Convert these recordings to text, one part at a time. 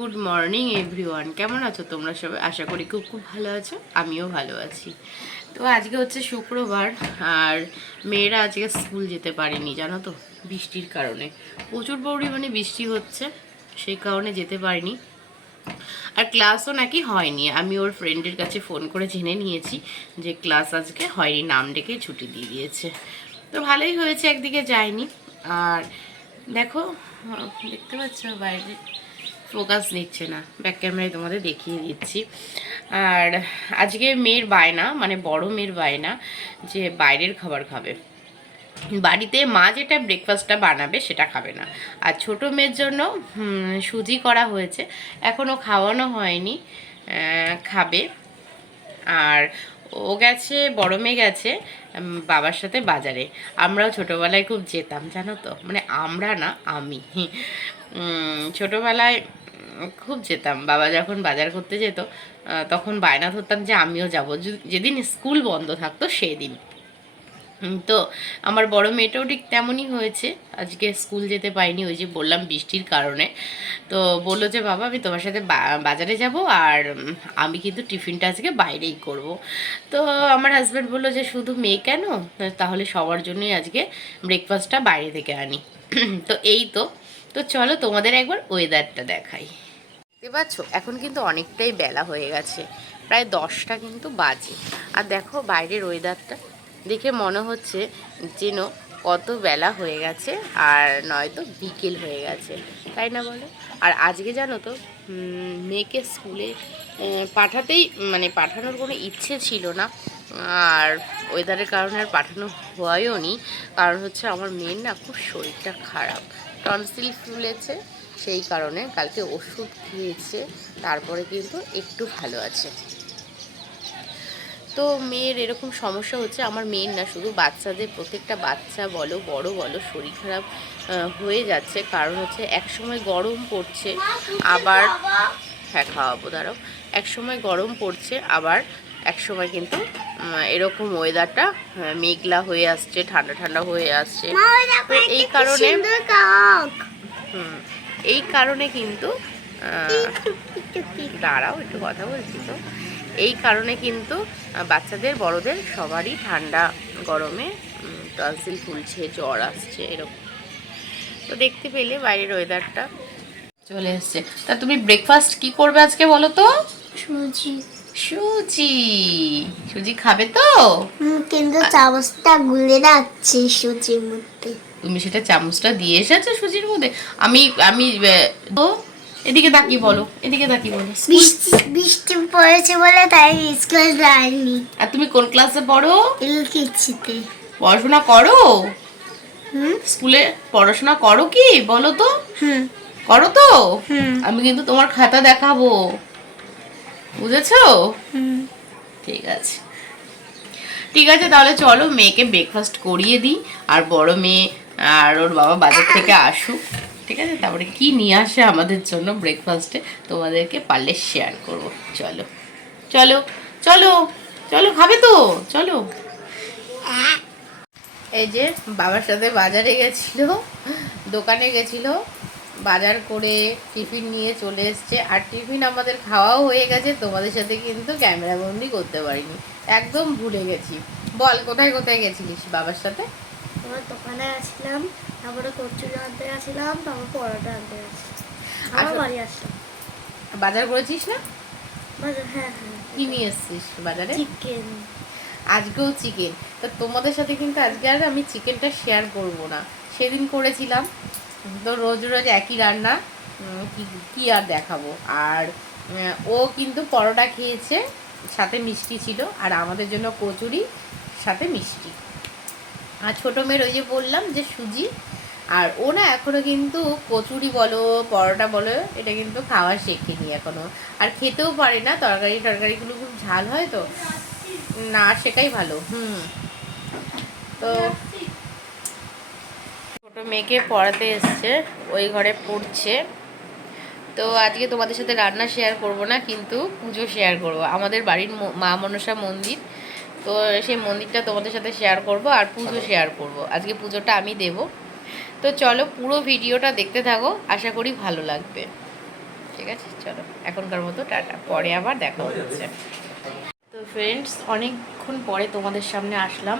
Good morning everyone, কেমন আছো তোমরা সবাই? আশা করি খুব খুব ভালো আছো, আমিও ভালো আছি। তো আজকে হচ্ছে শুক্রবার, আর মেয়েরা আজকে স্কুল যেতে পারেনি জানো তো, বৃষ্টির কারণে। প্রচুর পরিমাণে বৃষ্টি হচ্ছে, সেই কারণে যেতে পারিনি। আর ক্লাসও নাকি হয়নি, আমি ওর ফ্রেন্ডের কাছে ফোন করে জেনে নিয়েছি যে ক্লাস আজকে হয়নি, নাম ডেকে ছুটি দিয়ে দিয়েছে। তো ভালোই হয়েছে, একদিকে যায়নি। আর দেখো, দেখতে পাচ্ছ বাইরে ফোকাস নিচ্ছে না, ব্যাক ক্যামেরায় তোমাদের দেখিয়ে দিচ্ছি। আর আজকে মেয়ের বায়না, মানে বড় মেয়ের বায়না যে বাইরের খাবার খাবে, বাড়িতে মা যেটা ব্রেকফাস্টটা বানাবে সেটা খাবে না। আর ছোটো মেয়ের জন্য সুজি করা হয়েছে, এখনও খাওয়ানো হয়নি, খাবে। আর ও গেছে, বড় মেয়ে গেছে বাবার সাথে বাজারে। আমরাও ছোটোবেলায় খুব যেতাম জানো তো, মানে আমরা না, আমি ছোটোবেলায় খুব যেতাম। বাবা যখন বাজার করতে যেত তখন বায়না ধরতাম যে আমিও যাব, যেদিন স্কুল বন্ধ থাকতো সেই দিন। তো আমার বড় মেয়েটাও ঠিক তেমনই হয়েছে, আজকে স্কুল যেতে পারিনি, ওই যে বললাম বৃষ্টির কারণে। তো বললো যে বাবা আমি তোমার সাথে বাজারে যাব, আর আমি কিন্তু টিফিনটা আজকে বাইরেই করব। তো আমার হাজব্যান্ড বললো যে শুধু মেয়ে কেন, তাহলে সবার জন্যই আজকে ব্রেকফাস্টটা বাইরে থেকে আনি। তো এই তো। তো চলো তোমাদের একবার ওয়েদারটা দেখাই। দেখতে পাচ্ছ এখন কিন্তু অনেকটাই বেলা হয়ে গেছে, প্রায় 10টা কিন্তু বাজে। আর দেখো বাইরের ওয়েদারটা দেখে মনে হচ্ছে যেন কত বেলা হয়ে গেছে, আর নয়তো বিকেল হয়ে গেছে, তাই না বলো? আর আজকে জানো তো, মেয়েকে স্কুলে পাঠাতেই, মানে পাঠানোর কোনো ইচ্ছে ছিল না, আর ওয়েদারের কারণে আর পাঠানো হয়ও নি। কারণ হচ্ছে আমার মেয়ের না খুব শরীরটা খারাপ, টনসিল ফুলেছে, সেই কারণে কালকে ওষুধ খেয়েছে, তারপরে কিন্তু একটু ভালো আছে। তো মেয়ের এরকম সমস্যা হচ্ছে, আমার মেয়ের না, শুধু বাচ্চাদের, প্রত্যেকটা বাচ্চা বলো বড় বলো শরীর খারাপ হয়ে যাচ্ছে। কারণ হচ্ছে এক সময় গরম পড়ছে, আবার হ্যাঁ খাওয়াবো, দাঁড়াও, এক সময় গরম পড়ছে, আবার এক সময় কিন্তু এরকম ওয়েদারটা মেঘলা হয়ে আসছে, ঠান্ডা ঠান্ডা হয়ে আসছে। তো এই কারণে এই কারণে কিন্তু দাঁড়াও একটু কথা বলছি তো, এই কারণে কিন্তু বাচ্চাদের বড়দের সবারই ঠান্ডা গরমে টনসিল ফুলছে, জ্বর আসছে এরকম। তো দেখতে পেলে বাইরের ওয়েদারটা চলে এসছে। তা তুমি ব্রেকফাস্ট কি করবে আজকে বলো তো? সুজি। সুজি। সুজি খাবে তো? কিন্তু চামচটা গুলে রাখছি সুজির মধ্যে। তুমি সেটা চামচটা দিয়ে এসেছো সুজির মধ্যে? আমি আমি তো এদিকে তাকিয়ে বলো, এদিকে তাকিয়ে বলো। বৃষ্টি বৃষ্টি পড়েছে বলে তাই স্কুল যাইনি। আর তুমি কোন ক্লাসে পড়ো? এলকেজিতে। পড়াশোনা করো? হুম স্কুলে পড়াশোনা করো কি বলো তো? হুম করো তো? হুম আমি কিন্তু তোমার খাতা দেখাবো, বুঝেছো? হুম। ঠিক আছে, ঠিক আছে, তাহলে চলো মেয়েকে ব্রেকফাস্ট করিয়ে দিই, আর বড় মেয়ে আর ওর বাবা বাজার থেকে আসুক, ঠিক আছে? তারপরে কি নিয়ে আসে আমাদের জন্য ব্রেকফাস্টে তোমাদেরকে পারলে শেয়ার করব। চলো চলো চলো চলো, খাবে তো? চলো। এই যে বাবার সাথে বাজারে গেছিল, দোকানে গেছিল, বাজার করে টিফিন নিয়ে চলে এসছে। আর টিফিন আমাদের খাওয়াও হয়ে গেছে, তোমাদের সাথে কিন্তু ক্যামেরাবন্দি করতে পারিনি, একদম ভুলে গেছি। বল কোথায় কোথায় গেছিলিস বাবার সাথে? আমার দোকানে আসলাম, তারপরে কচুরি আনতে গেছিলাম, তারপর পরোটা আনতে গেছিলাম, আবার বাড়ি আসলাম। বাজার করেছিস না? বাজার, হ্যাঁ হ্যাঁ। কি নিয়ে এসছিস বাজারে? চিকেন। আজকেও চিকেন। তো তোমাদের সাথে কিন্তু আজকে আর আমি চিকেনটা শেয়ার করব না, সেদিন করেছিলাম। তো রোজ রোজ একই রান্না, কি কি আর দেখাবো। আর ও কিন্তু পরোটা খেয়েছে, সাথে মিষ্টি ছিল, আর আমাদের জন্য কচুরি সাথে মিষ্টি। আর ছোটো মেয়ের ওই যে বললাম যে সুজি। আর ও না এখনও কিন্তু কচুরি বলো পরোটা বলো এটা কিন্তু খাওয়া শেখেনি এখনও, আর খেতেও পারে না, তরকারিগুলো খুব ঝাল হয়, তো না শেখাই ভালো। তো ছোটো মেয়েকে পড়াতে এসছে, ওই ঘরে পড়ছে। তো আজকে তোমাদের সাথে রান্না শেয়ার করব না, কিন্তু পুজো শেয়ার করব, আমাদের বাড়ির মা মনসা মন্দির। তো সেই মন্দিরটা তোমাদের সাথে শেয়ার করব, আর পুজো শেয়ার করব। আজকে পুজোটা আমি দেব। তো চলো পুরো ভিডিওটা দেখতে থাকো, আশা করি ভালো লাগবে। ঠিক আছে, চলো এখনকার মতো টাটা, পরে আবার দেখা হচ্ছে। তো ফ্রেন্ডস, অনেকক্ষণ পরে তোমাদের সামনে আসলাম।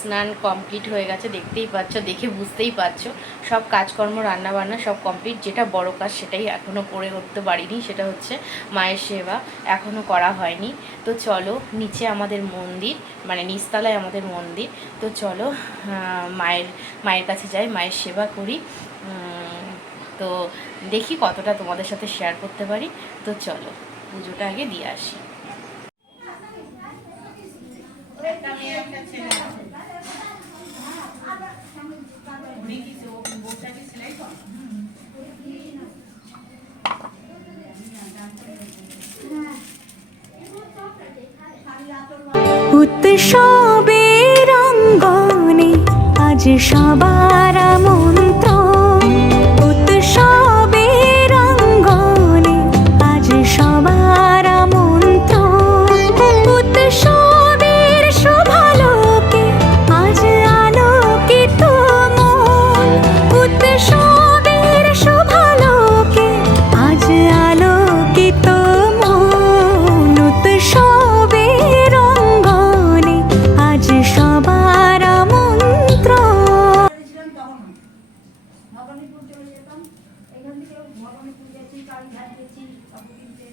স্নান কমপ্লিট হয়ে গেছে, দেখতেই পাচ্ছ, দেখে বুঝতেই পারছো। সব কাজকর্ম রান্নাবান্না সব কমপ্লিট। যেটা বড় কাজ সেটাই এখনও করে উঠতে পারিনি, সেটা হচ্ছে মায়ের সেবা এখনও করা হয়নি। তো চলো, নিচে আমাদের মন্দির, মানে নিচতলায় আমাদের মন্দির। তো চলো মায়ের কাছে যাই, মায়ের সেবা করি। তো দেখি কতটা তোমাদের সাথে শেয়ার করতে পারি। তো চলো পুজোটা আগে দিয়ে আসি। উৎসবের অঙ্গনে আজ সবার আমন্ত্রণ, উৎসবের অঙ্গনে আজ সবার আমন্ত্রণ, উৎসবের শোভালোকে আজ আলোকিত মন, উৎসবের শোভালোকে আজ আলোকিত মন, উৎসবের অঙ্গনে আজ সবার আমন্ত্রণ। ভবানীপুর চলে যেতাম, এখান থেকে ভবানীপুর গেছি, কালীঘাট গেছি, কিনতে।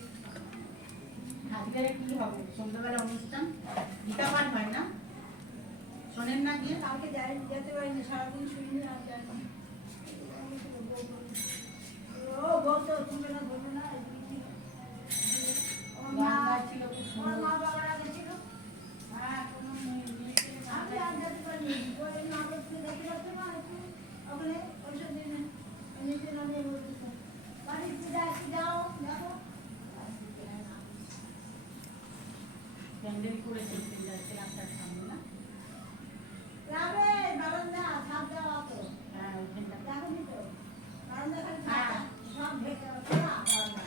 আজকে কি হবে? সন্ধ্যাবেলা অনুষ্ঠান, গীতাপাঠ হয় না? শোনেন না গিয়ে? কালকে যেতে পারিনি, সারাদিন শুনিনি, আর যাইনি। ও বলতো তুমি না, বলবে না, আমার মা ছিল, আমার মা বাবারা গেছিল। হ্যাঁ, কোনো আমি আর যেতে পারিনি, ওই নাটক দেখতে পাচ্ছি না একটু ওখানে, ওইসব দিনে নিচে নামিয়ে বলতেছে বাড়িতে যাও দেখো প্যান্ডেল করেছে রাস্তার সামনে না, ক্লাবে বারান্দা ছাদ দেওয়া তো, হ্যাঁ ওখানটা দেখো তো বারান্দা খালি সব ঢেকে খোলা বারান্দা।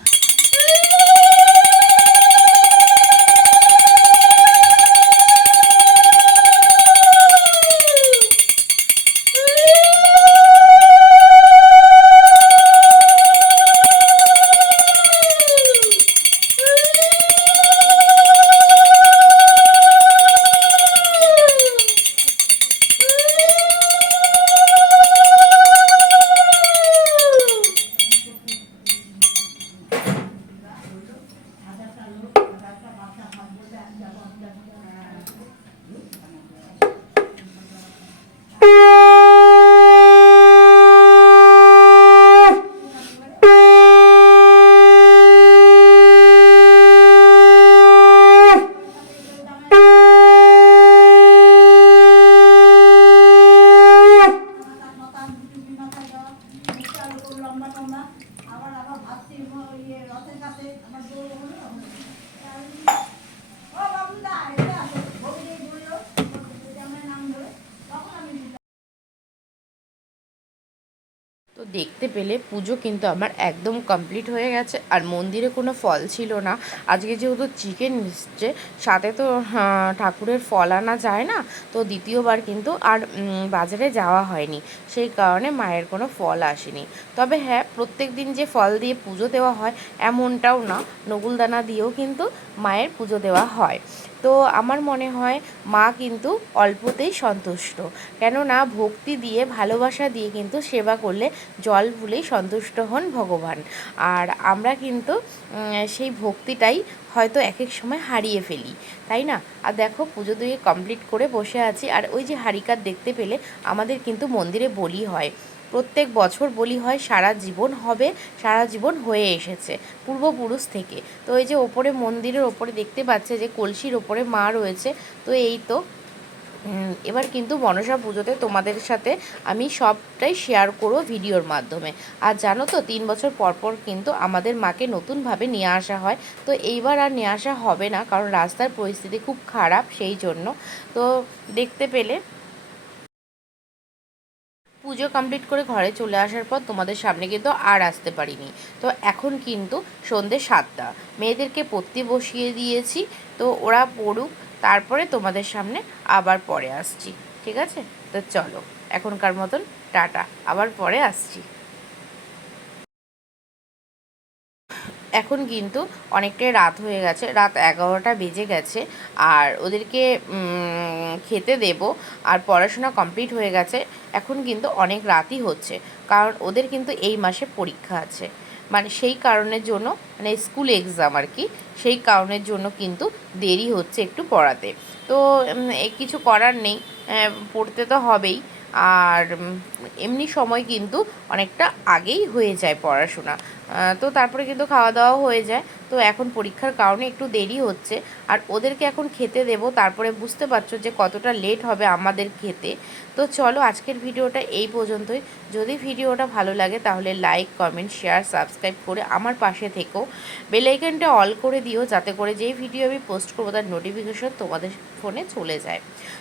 তো দেখতে পেলে পুজো কিন্তু আমার একদম কমপ্লিট হয়ে গেছে, আর মন্দিরে কোনো ফল ছিল না। আজকে যেহেতু চিকেন এসছে সাথে, তো ঠাকুরের ফল আনা যায় না, তো দ্বিতীয়বার কিন্তু আর বাজারে যাওয়া হয়নি, সেই কারণে মায়ের কোনো ফল আসেনি। তবে হ্যাঁ, প্রত্যেক দিন যে ফল দিয়ে পুজো দেওয়া হয় এমনটাও না, নকুলদানা দিয়েও কিন্তু মায়ের পুজো দেওয়া হয়। তো আমার মনে হয় মা কিন্তু অল্পতেই সন্তুষ্ট, কেননা ভক্তি দিয়ে ভালোবাসা দিয়ে কিন্তু সেবা করলে জল ভুলেই সন্তুষ্ট হন ভগবান। আর আমরা কিন্তু সেই ভক্তিটাই হয়তো এক এক সময় হারিয়ে ফেলি, তাই না? আর দেখো পুজো দিয়ে কমপ্লিট করে বসে আছি, আর ওই যে হারিকার দেখতে পেলে আমাদের কিন্তু মন্দিরে বলি হয়, প্রত্যেক বছর বলি হয়, সারা জীবন হবে, সারা জীবন হয়ে এসেছে পূর্বপুরুষ থেকে। তো এই যে ওপরে মন্দিরের ওপরে দেখতে পাচ্ছে যে কলসির ওপরে মা রয়েছে। তো এই তো এবার কিন্তু মনসা পুজোতে তোমাদের সাথে আমি সবটাই শেয়ার করব ভিডিওর মাধ্যমে। আর জানো তো 3 বছর পর পর কিন্তু আমাদের মাকে নতুনভাবে নিয়ে আসা হয়। তো এইবার আর নিয়ে আসা হবে না, কারণ রাস্তার পরিস্থিতি খুব খারাপ, সেই জন্য। তো দেখতে পেলে পুজো কমপ্লিট করে ঘরে চলে আসার পর তোমাদের সামনে কিন্তু আর আসতে পারিনি। তো এখন কিন্তু সন্ধ্যে 7টা, মেয়েদেরকে পড়তে বসিয়ে দিয়েছি, তো ওরা পড়ুক, তারপরে তোমাদের সামনে আবার পরে আসছি, ঠিক আছে? তো চলো এখনকার মতন টাটা, আবার পরে আসছি। এখন কিন্তু অনেকটাই রাত হয়ে গেছে, রাত 11টা বেজে গেছে। আর ওদেরকে খেতে দেব, আর পড়াশোনা কমপ্লিট হয়ে গেছে। এখন কিন্তু অনেক রাতই হচ্ছে, কারণ ওদের কিন্তু এই মাসে পরীক্ষা আছে, মানে সেই কারণের জন্য, মানে স্কুল এক্সাম আর কি, সেই কারণের জন্য কিন্তু দেরি হচ্ছে একটু পড়াতে। তো কিছু করার নেই, পড়তে তো হবেই। আর এমনি সময় কিন্তু অনেকটা আগেই হয়ে যায় পড়াশোনা। তো তারপরে কিন্তু খাওয়া দাওয়াও হয়ে যায়। তো এখন পরীক্ষার কারণে একটু দেরি হচ্ছে, আর ওদেরকে এখন খেতে দেব, তারপরে বুঝতে পারছো যে কতটা লেট হবে আমাদের খেতে। তো চলো আজকের ভিডিওটা এই পর্যন্তই। যদি ভিডিওটা ভালো লাগে তাহলে লাইক, কমেন্ট, শেয়ার, সাবস্ক্রাইব করে আমার পাশে থেকো। বেল আইকনটা অল করে দিও, যাতে করে যেই ভিডিও আমি পোস্ট করবো তার নোটিফিকেশন তোমাদের ফোনে চলে যায়।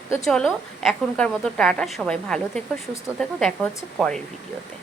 তো চলো এখনকার মতো টাটা, সবাই ভালো থেকো, সুস্থ থেকো, দেখা হচ্ছে পরের ভিডিওতে।